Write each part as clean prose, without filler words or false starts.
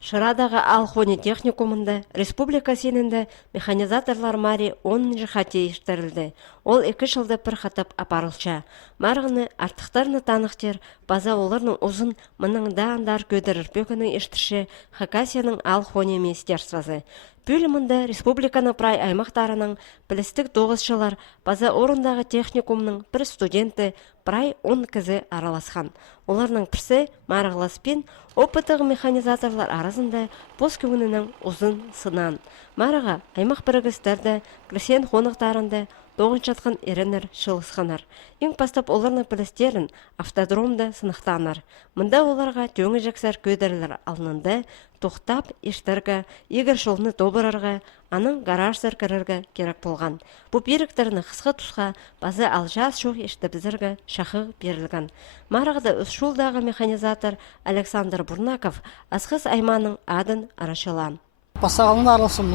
Шырадағы Алхони техникумында республика сенінде механизаторлар мари 10 хате ештірілді. Ол 2 жылды бір қатып апарылша. Марғыны артықтарыны танықтер, база оларының ұзын мұныңда андар көдірір бөкінің ештірші Хакасияның Алхони министерствазы. Бөлімінде республиканы прай аймақтарының білістік 9-шылар база орындағы техникумның бір студенті прай 10 кізі араласқан. Оларның бірсі марығыласпен опытығы механизаторлар арасында бос көңінінің ұзын сынан. Марыға аймақ бірігістерді Кресен қонықтарында доғын жатқан ерінер шылысқанар. Ең бастап оларның білістерін автодромда сынықтанар. Мұнда оларға төңі жақсар көдірілер алынында тоқтап ештіргі, егер жолыны добырарға, аның гараждар кіріргі керек болған. Бұл беріктеріні қысқы тұсқа базы алжас жоқ ешті бізіргі шақы берілген. Марағда үш жолдағы механизатор Александр Бурнаков асқыз айманың адын арашылан. Пасағалында араласым,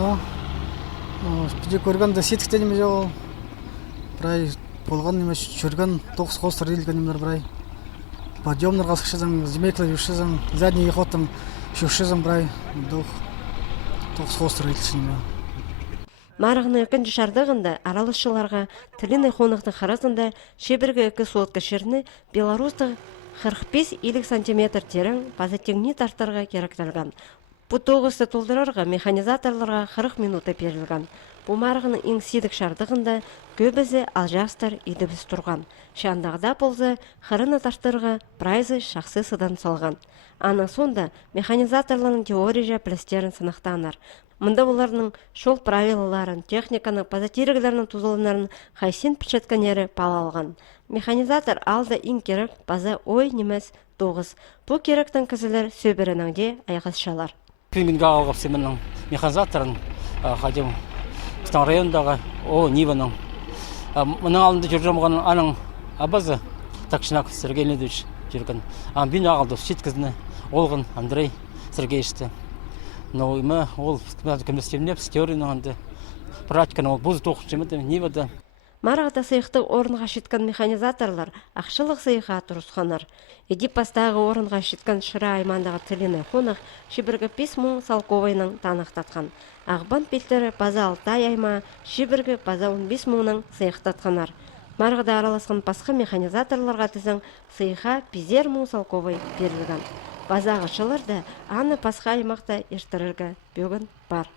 бізде көргенде сетіктен емезе ол. Бірай болған немес жүрген 9 қостыр елген емдер бірай. Подъемнар қасықшызың, земеклер үшізің, задний ехотым үшізің бірай. 9 қостыр елшін. Марығының екінші шардығында аралысшыларға тілін қонықтың қарасында шебіргі 2 суатқа шеріні Беларусты 45-50 сантиметр терің базатеңні тартарға керектілген. Бұл 9-ті толдырарға механизаторларға 40 минуты берілген. Бұл марығының ең сидік шардығында көбізі алжастар едібіз тұрған. Шандағда болзы қырыны таштырға прайзы шақсы сыдан салған. Аны сонда механизаторларының теория білістерін сынақтанар. Мұнда оларының шол правилаларын, техниканы, базатирігілерінің тұзылынарын қайсен пішеткенері пал алған. Механизатор алды ең керек база ой немес 9. Бұл керектің кізілер сөбірініңде айғызшалар. Күнгінгі алғып семенің механизаторын қадем Стан райондағы Ниваның. Мұның алында жүрген болған аның абазы Такшинак Сергей Леонидович жүрген. Бүйін ағылды шеткізіні олғын Андрей Сергеевичті. Но ima ол көместемнеп теорияның анды практиканы ол бұзы тоқып жемеді Нивада. Марағда сыйықты орынға шеткен механизаторлар ақшылық сыйыға тұрысқанар. Едипастағы орынға шеткен шыра аймандағы тіліні қонық шебіргі 5 мың салковайның танықтатқан. Ағбан пелтері база 6 айма, шебіргі база 15 мыңның сыйықтатқанар. Марғада араласқан басқа механизаторларға тізің сыйыға 5 мың салковай берілген. Базағы шылырды аны басқа аймақта ештіріргі бөгін бар.